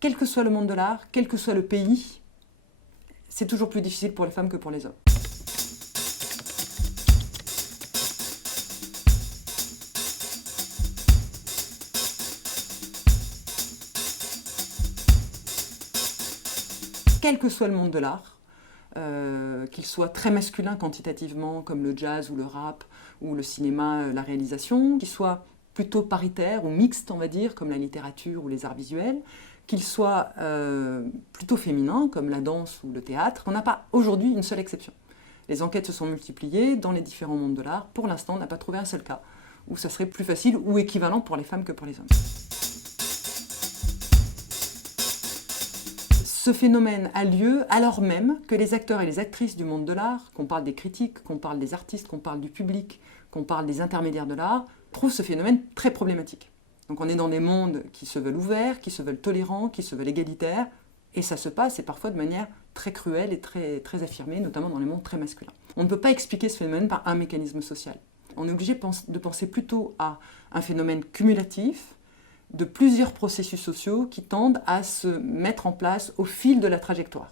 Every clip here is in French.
quel que soit le monde de l'art, quel que soit le pays, c'est toujours plus difficile pour les femmes que pour les hommes. Quel que soit le monde de l'art, qu'il soit très masculin quantitativement, comme le jazz ou le rap, ou le cinéma, la réalisation, qu'il soit plutôt paritaire ou mixte, on va dire, comme la littérature ou les arts visuels, qu'il soit plutôt féminin, comme la danse ou le théâtre. On n'a pas aujourd'hui une seule exception. Les enquêtes se sont multipliées dans les différents mondes de l'art. Pour l'instant, on n'a pas trouvé un seul cas où ça serait plus facile ou équivalent pour les femmes que pour les hommes. Ce phénomène a lieu alors même que les acteurs et les actrices du monde de l'art, qu'on parle des critiques, qu'on parle des artistes, qu'on parle du public, qu'on parle des intermédiaires de l'art, trouvent ce phénomène très problématique. Donc on est dans des mondes qui se veulent ouverts, qui se veulent tolérants, qui se veulent égalitaires, et ça se passe, et parfois de manière très cruelle et très affirmée, notamment dans les mondes très masculins. On ne peut pas expliquer ce phénomène par un mécanisme social. On est obligé de penser plutôt à un phénomène cumulatif, de plusieurs processus sociaux qui tendent à se mettre en place au fil de la trajectoire.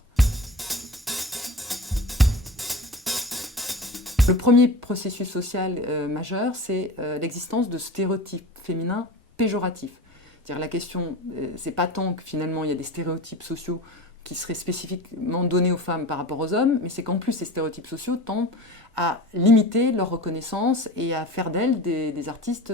Le premier processus social majeur, c'est l'existence de stéréotypes féminins péjoratifs. C'est-à-dire la question, c'est pas tant que finalement il y a des stéréotypes sociaux qui seraient spécifiquement donnés aux femmes par rapport aux hommes, mais c'est qu'en plus ces stéréotypes sociaux tendent à limiter leur reconnaissance et à faire d'elles des artistes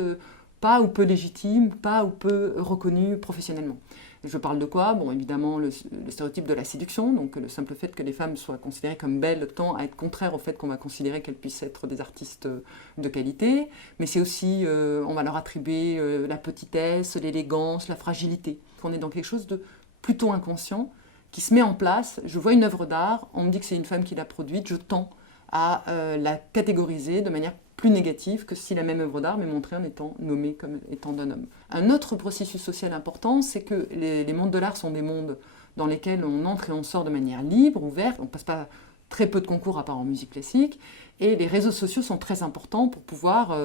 pas ou peu légitimes, pas ou peu reconnus professionnellement. Je parle de quoi? Bon, évidemment, le stéréotype de la séduction, donc le simple fait que les femmes soient considérées comme belles tend à être contraire au fait qu'on va considérer qu'elles puissent être des artistes de qualité, mais c'est aussi, on va leur attribuer la petitesse, l'élégance, la fragilité. On est dans quelque chose de plutôt inconscient, qui se met en place. Je vois une œuvre d'art, on me dit que c'est une femme qui l'a produite, je tends à la catégoriser de manière plus négative que si la même œuvre d'art m'est montrée en étant nommée comme étant d'un homme. Un autre processus social important, c'est que les mondes de l'art sont des mondes dans lesquels on entre et on sort de manière libre, ouverte, on ne passe pas très peu de concours à part en musique classique, et les réseaux sociaux sont très importants pour pouvoir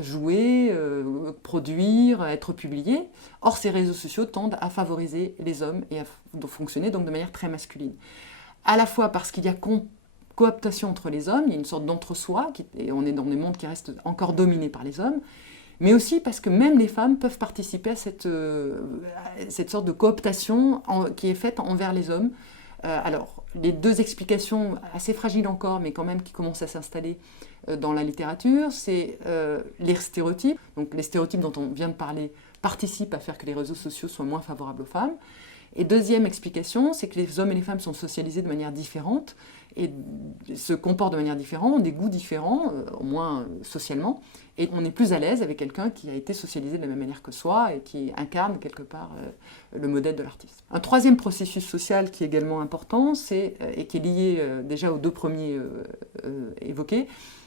jouer, produire, être publiés. Or, ces réseaux sociaux tendent à favoriser les hommes et à fonctionner donc de manière très masculine. À la fois parce qu'il y a cooptation entre les hommes, il y a une sorte d'entre-soi, et on est dans des mondes qui restent encore dominés par les hommes, mais aussi parce que même les femmes peuvent participer à cette sorte de cooptation qui est faite envers les hommes. Alors, les deux explications assez fragiles encore, mais quand même qui commencent à s'installer dans la littérature, c'est les stéréotypes. Donc les stéréotypes dont on vient de parler participent à faire que les réseaux sociaux soient moins favorables aux femmes. Et deuxième explication, c'est que les hommes et les femmes sont socialisés de manière différente et se comportent de manière différente, ont des goûts différents, au moins socialement, et on est plus à l'aise avec quelqu'un qui a été socialisé de la même manière que soi et qui incarne quelque part le modèle de l'artiste. Un troisième processus social qui est également important, et qui est lié déjà aux deux premiers évoqués,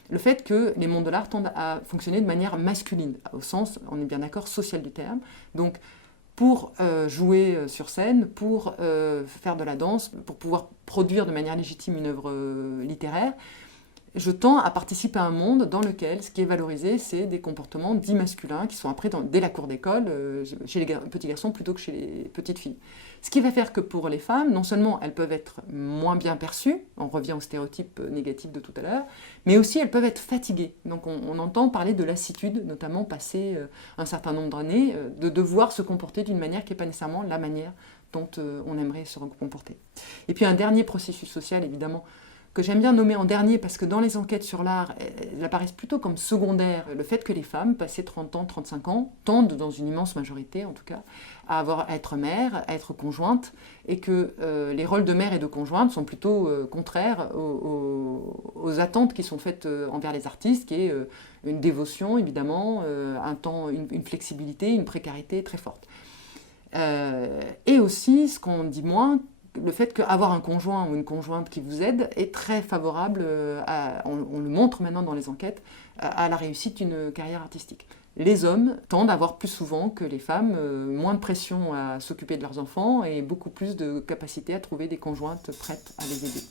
le fait que les mondes de l'art tendent à fonctionner de manière masculine, au sens, on est bien d'accord, social du terme. Donc, pour jouer sur scène, pour faire de la danse, pour pouvoir produire de manière légitime une œuvre littéraire, je tends à participer à un monde dans lequel ce qui est valorisé, c'est des comportements dits masculins qui sont appris dès la cour d'école, chez les petits garçons plutôt que chez les petites filles. Ce qui va faire que pour les femmes, non seulement elles peuvent être moins bien perçues, on revient au stéréotype négatif de tout à l'heure, mais aussi elles peuvent être fatiguées. Donc on entend parler de lassitude, notamment passé un certain nombre d'années, de devoir se comporter d'une manière qui n'est pas nécessairement la manière dont on aimerait se comporter. Et puis un dernier processus social, évidemment, que j'aime bien nommer en dernier parce que dans les enquêtes sur l'art, elles apparaissent plutôt comme secondaires. Le fait que les femmes, passées 30 ans, 35 ans, tendent, dans une immense majorité en tout cas, à être mères, à être conjointes, et que les rôles de mère et de conjointe sont plutôt contraires aux attentes qui sont faites envers les artistes, qui est une dévotion évidemment, un temps, une flexibilité, une précarité très forte. Et aussi, ce qu'on dit moins, le fait qu'avoir un conjoint ou une conjointe qui vous aide est très favorable, on le montre maintenant dans les enquêtes, à la réussite d'une carrière artistique. Les hommes tendent à avoir plus souvent que les femmes moins de pression à s'occuper de leurs enfants et beaucoup plus de capacité à trouver des conjointes prêtes à les aider.